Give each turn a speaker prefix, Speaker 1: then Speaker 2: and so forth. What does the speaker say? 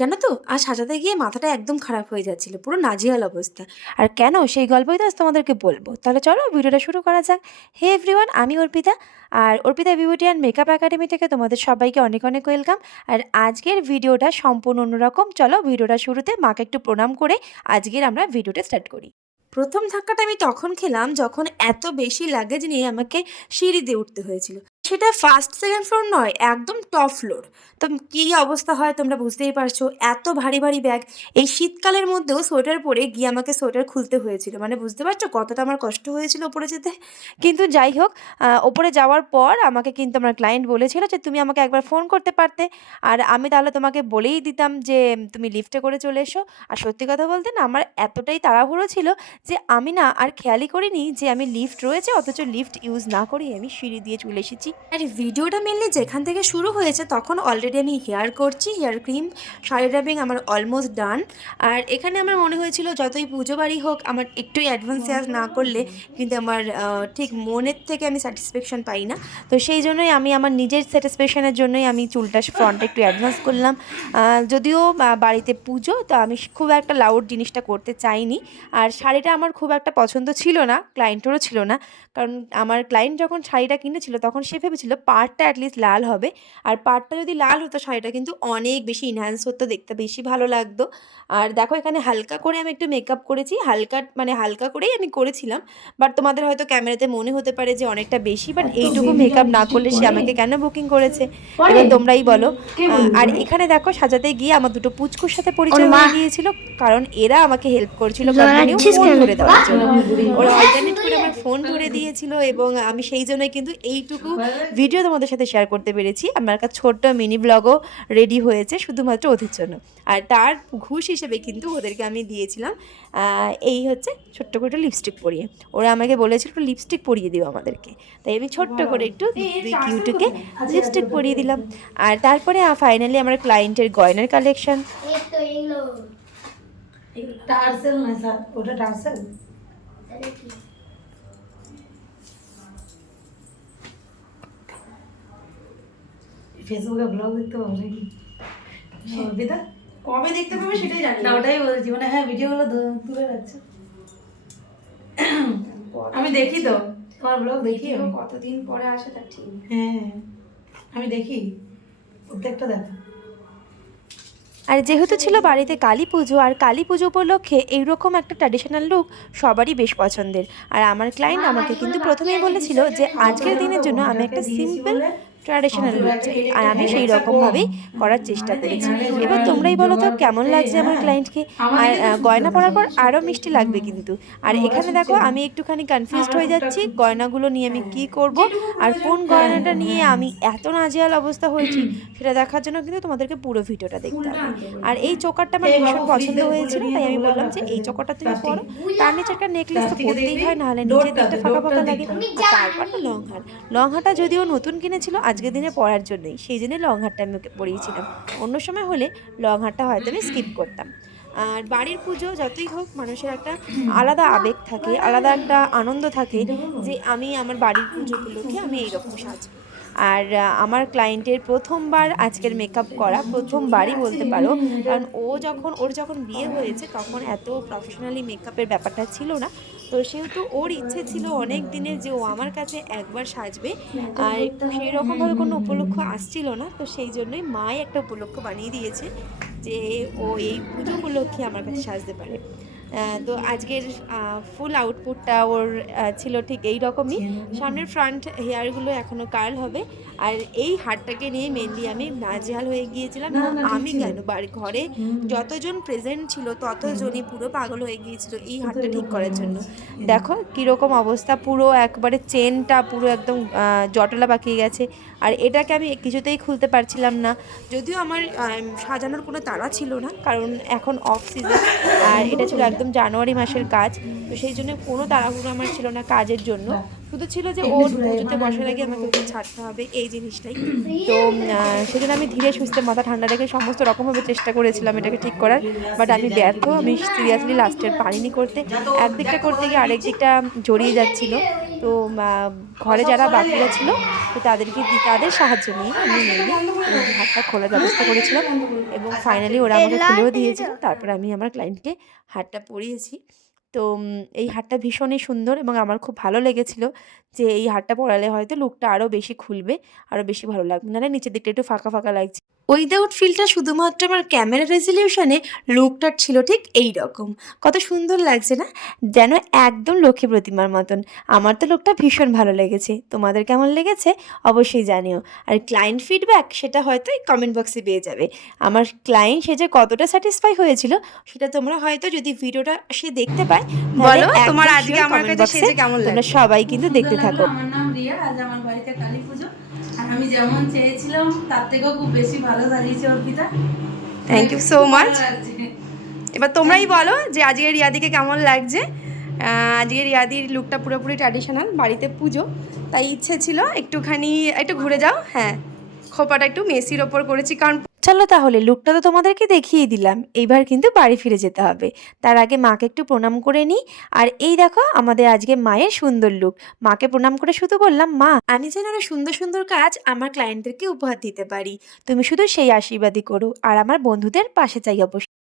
Speaker 1: জানো তো, আর সাজাতে গিয়ে মাথাটা একদম খারাপ হয়ে যাচ্ছিল, পুরো নাজিয়াল অবস্থা। আর কেন সেই গল্পই তো আজ তোমাদেরকে বলব। তাহলে চলো ভিডিওটা শুরু করা যাক। হে এভরিওয়ান, আমি অর্পিতা। আর Arpita beauty and makeup academy থেকে তোমাদের সবাইকে অনেক অনেক ওয়েলকাম। আর আজকের ভিডিওটা সম্পূর্ণ অন্যরকম। চলো ভিডিওটা শুরুতে মাকে একটু প্রণাম করে আজকের আমরা ভিডিওটা স্টার্ট করি। প্রথম ধাক্কাটা আমি তখন খেলাম যখন এত বেশি লাগেজ নিয়ে আমাকে সিঁড়ি দিয়ে উঠতে হয়েছিল। সেটা ফার্স্ট সেকেন্ড ফ্লোর নয়, একদম টপ ফ্লোর তো কী অবস্থা হয় তোমরা বুঝতেই পারছ, এত ভারী ভারী ব্যাগ এই শীতকালের মধ্যেও সোয়েটার পরে গিয়ে আমাকে সোয়েটার খুলতে হয়েছিল। মানে বুঝতে পারছ? কতটা আমার কষ্ট হয়েছিল ওপরে যেতে। কিন্তু যাই হোক ওপরে যাওয়ার পর আমাকে কিন্তু আমার ক্লায়েন্ট বলেছিল যে, তুমি আমাকে একবার ফোন করতে পারতে। আর আমি তাহলে তোমাকে বলেই দিতাম যে, তুমি লিফটে করে চলে এসো। আর সত্যি কথা বলতে না, আমার এতটাই তাড়াহুড়ো ছিল যে, আমি না আর খেয়ালই করিনি যে, আমি লিফট রয়েছে, অথচ লিফট ইউজ না করেই আমি সিঁড়ি দিয়ে চলে এসেছি। আর, ভিডিওটা মেনলি যেখান থেকে শুরু হয়েছে, তখন অলরেডি আমি হেয়ার করছি হেয়ার ক্রিম শাড়ি রাবিং আমার অলমোস্ট ডান আর এখানে আমার মনে হয়েছিল, যতই পুজো বাড়ি হোক, আমার একটুই অ্যাডভান্স হেয়ার না করলে কিন্তু আমার ঠিক মনের থেকে আমি স্যাটিসফ্যাকশন পাই না। তো সেই জন্যই আমি আমার নিজের স্যাটিসফ্যাকশনের জন্যই আমি চুলটা ফ্রন্টে একটু অ্যাডভান্স করলাম। যদিও বাড়িতে পুজো, তো আমি খুব একটা লাউড জিনিসটা করতে চাইনি। আর শাড়িটা আমার খুব একটা পছন্দ ছিল না ক্লায়েন্টেরও ছিল না। কারণ আমার ক্লায়েন্ট যখন শাড়িটা কিনেছিল, তখন সে ভেবেছিল পাড়টা অ্যাটলিস্ট লাল হবে। আর পাড়টা যদি লাল হতো শাড়িটা কিন্তু অনেক বেশি ইনহ্যান্স হতো দেখতে বেশি ভালো লাগতো। আর দেখো এখানে হালকা করে আমি একটু মেকআপ করেছি হালকা মানে হালকা করেই আমি করেছিলাম। বাট তোমাদের হয়তো ক্যামেরাতে মনে হতে পারে যে অনেকটা বেশি বাট এইটুকু মেকআপ না করলে সে আমাকে কেন বুকিং করেছে? এবার তোমরাই বলো। আর এখানে দেখো সাজাতে গিয়ে আমার দুটো পুচকুর সাথে পরিচয় হয়ে গিয়েছিল কারণ এরা আমাকে হেল্প করছিল কন্টিনিউ ফোন ধরে দেওয়ার জন্য। ওরা অল্টারনেট ফোন ধরে দিয়েছিল এবং আমি সেই জন্য কিন্তু এইটুকু ভিডিও তোমাদের সাথে শেয়ার করতে পেরেছি। আমার একটা ছোট্ট মিনি ব্লগও রেডি হয়েছে শুধুমাত্র ওদের জন্য। আর তার ঘুষ হিসেবে কিন্তু ওদেরকে আমি দিয়েছিলাম এই হচ্ছে ছোট্ট করে একটু লিপস্টিক পরিয়ে। ওরা আমাকে বলেছিল একটু লিপস্টিক পরিয়ে দিও আমাদেরকে। তাই আমি ছোট্ট করে একটু দুই কিউটুকে লিপস্টিক পরিয়ে দিলাম। আর তারপরে ফাইনালি আমার ক্লায়েন্টের গয়নার কালেকশন
Speaker 2: টার্সেল না স্যার ওটা টার্সেল? ফেসবুকে ব্লগ দেখতে পাবো নাকি? অর্পিতা
Speaker 1: কবে দেখতে পাবে সেটাই জানি
Speaker 2: না। ওটাই বলছি। মানে হ্যাঁ ভিডিওগুলো তুলে রাখছে। আমি দেখি তো। তোমার ব্লগ দেখি
Speaker 1: কতদিন পরে আসে তার ঠিক।
Speaker 2: হ্যাঁ আমি দেখি। প্রত্যেকটা দেখা।
Speaker 1: আর যেহেতু ছিল বাড়িতে কালী পুজো আর কালী পুজো উপলক্ষে এইরকম একটা ট্র্যাডিশনাল লুক সবারই বেশ পছন্দের। আর আমার ক্লায়েন্ট আমাকে কিন্তু প্রথমেই বলেছিল যে আজকের দিনের জন্য আমি একটা সিম্পল ট্র্যাডিশনাল লুক চাই আর আমি সেই রকমভাবেই করার চেষ্টা করেছি। এবার তোমরাই বলো তো কেমন লাগছে আমার ক্লায়েন্টকে আর গয়না পরার পর আরও মিষ্টি লাগবে কিন্তু। আর এখানে দেখো আমি একটুখানি কনফিউজড হয়ে যাচ্ছি গয়নাগুলো নিয়ে আমি কি করব? আর কোন গয়নাটা নিয়ে আমি এত নাজেহাল অবস্থা হয়েছি সেটা দেখার জন্য কিন্তু তোমাদেরকে পুরো ভিডিওটা দেখতে হবে। আর এই চোকারটা আমার ভীষণ পছন্দ হয়েছিল তাই আমি বললাম যে এই চোকারটা তুমি পরো। তার নিচে একটা নেকলেস তো পরতেই হয় নাহলে নিচের দিকটা ফাঁকা ফাঁকা লাগে। আর তারপর লং হার লং হারটা যদিও নতুন কিনেছিল আজকের দিনে পড়ার জন্যই। সেই জন্য লং হারটা আমি ওকে পরিয়েছিলাম অন্য সময় হলে লং হারটা হয়তো আমি স্কিপ করতাম। আর বাড়ির পুজো যতই হোক মানুষের একটা আলাদা আবেগ থাকে আলাদা একটা আনন্দ থাকে যে আমি আমার বাড়ির পুজো উপলক্ষে আমি এইরকম সাজবো। আর আমার ক্লায়েন্টের প্রথমবার আজকের মেকআপ করা প্রথমবারই বলতে পারো কারণ ও যখন ওর যখন বিয়ে হয়েছে তখন এত প্রফেশনালি মেকআপের ব্যাপারটা ছিল না। তো সেহেতু ওর ইচ্ছে ছিল অনেক দিনের যে ও আমার কাছে একবার সাজবে। আর সেই রকমভাবে কোনো উপলক্ষ আসছিল না, তো সেই জন্যই মাই একটা উপলক্ষ বানিয়ে দিয়েছে যে ও এই পুজো উপলক্ষে আমার কাছে সাজতে পারে। তো আজকের ফুল আউটপুটটা ওর ছিল ঠিক এই রকমই সামনের ফ্রন্ট হেয়ারগুলো এখনও কার্ল হবে। আর এই হারটাকে নিয়ে মেনলি আমি নাজেহাল হয়ে গিয়েছিলাম। আমি কেন? বাড়ি ঘরে যতজন প্রেজেন্ট ছিল ততজনই পুরো পাগল হয়ে গিয়েছিল এই হারটা ঠিক করার জন্য। দেখো কীরকম অবস্থা পুরো একবারে চেনটা পুরো একদম জটলা পাকিয়ে গেছে। আর এটাকে আমি কিছুতেই খুলতে পারছিলাম না। যদিও আমার সাজানোর কোনো তাড়া ছিল না কারণ এখন অফ সিজন আর এটা ছিল একদম জানুয়ারি মাসের কাজ, তো সেই জন্য কোনো তাড়াহুড়ো আমার ছিল না কাজের জন্য। শুধু ছিল যে ওর পুজোতে বসার আগে আমাকে ওকে ছাড়তে হবে, এই জিনিসটাই। তো সেজন্য আমি ধীরে সুস্থে মাথা ঠান্ডা রেখে সমস্ত রকমভাবে চেষ্টা করেছিলাম এটাকে ঠিক করার বাট আমি ব্যর্থ, আমি সিরিয়াসলি লাস্টের পারিনি করতে। একদিকটা করতে গিয়ে আরেক দিকটা জড়িয়ে যাচ্ছিল। তো ঘরে যারা বাকিরা ছিল তো তাদেরকে তাদের সাহায্য নিয়ে আমি মেনে হাতটা খোলার ব্যবস্থা করেছিলাম এবং ফাইনালি ওরা আমাকে খুলেও দিয়েছিল তারপর আমি আমার ক্লায়েন্টকে হারটা পরিয়েছি। তো এই হারটা ভীষণই সুন্দর এবং আমার খুব ভালো লেগেছিল যে এই হারটা পরালে হয়তো লুকটা আরও বেশি খুলবে আরও বেশি ভালো লাগবে। নাহলে নিচের দিকটা একটু ফাঁকা ফাঁকা লাগছে। উইদাউট ফিলটা শুধুমাত্র আমার ক্যামেরা রেজলিউশনে লুকটার ছিল ঠিক এই রকম কত সুন্দর লাগছে না? যেন একদম লক্ষ্মী প্রতিমার মতন। আমার তো লোকটা ভীষণ ভালো লেগেছে। তোমাদের কেমন লেগেছে অবশ্যই জানিও। আর ক্লায়েন্ট ফিডব্যাক সেটা হয়তো এই কমেন্ট বক্সে পেয়ে যাবে। আমার ক্লায়েন্ট সে যে কতটা স্যাটিসফাই হয়েছিল সেটা তোমরা হয়তো যদি ভিডিওটা সে দেখতে পায়
Speaker 3: বলো, তোমার আজকে আমার কাছে সেজে কেমন
Speaker 1: তোমরা সবাই কিন্তু দেখতে থাকো।
Speaker 2: রিয়া আজ আমার বাড়িতে কালী পুজো। আর আমি যেমন চেয়েছিলাম তার থেকেও খুব বেশি ভালো সাজিয়েছে Arpita.
Speaker 3: Thank you so much এবার তোমরাই বলো যে আজকের রিয়াদিকে কেমন লাগছে। আহ, আজকের রিয়াদির লুকটা পুরোপুরি ট্র্যাডিশনাল বাড়িতে পুজো। তাই ইচ্ছে ছিল একটুখানি একটু ঘুরে যাও। হ্যাঁ খোপাটা একটু মেসির ওপর করেছি কারণ
Speaker 1: চলো তাহলে লুকটা তো তোমাদেরকে দেখিয়ে দিলাম। এইবার কিন্তু বাড়ি ফিরে যেতে হবে। তার আগে মাকে একটু প্রণাম করে নিই। আর এই দেখো, আমাদের আজকে মায়ের সুন্দর লুক মাকে প্রণাম করে শুধু বললাম, মা, আমি যেন আরও সুন্দর সুন্দর কাজ আমার ক্লায়েন্টদেরকে উপহার দিতে পারি। তুমি শুধু সেই আশীর্বাদই করো। আর আমার বন্ধুদের পাশে চাই অবশ্যই।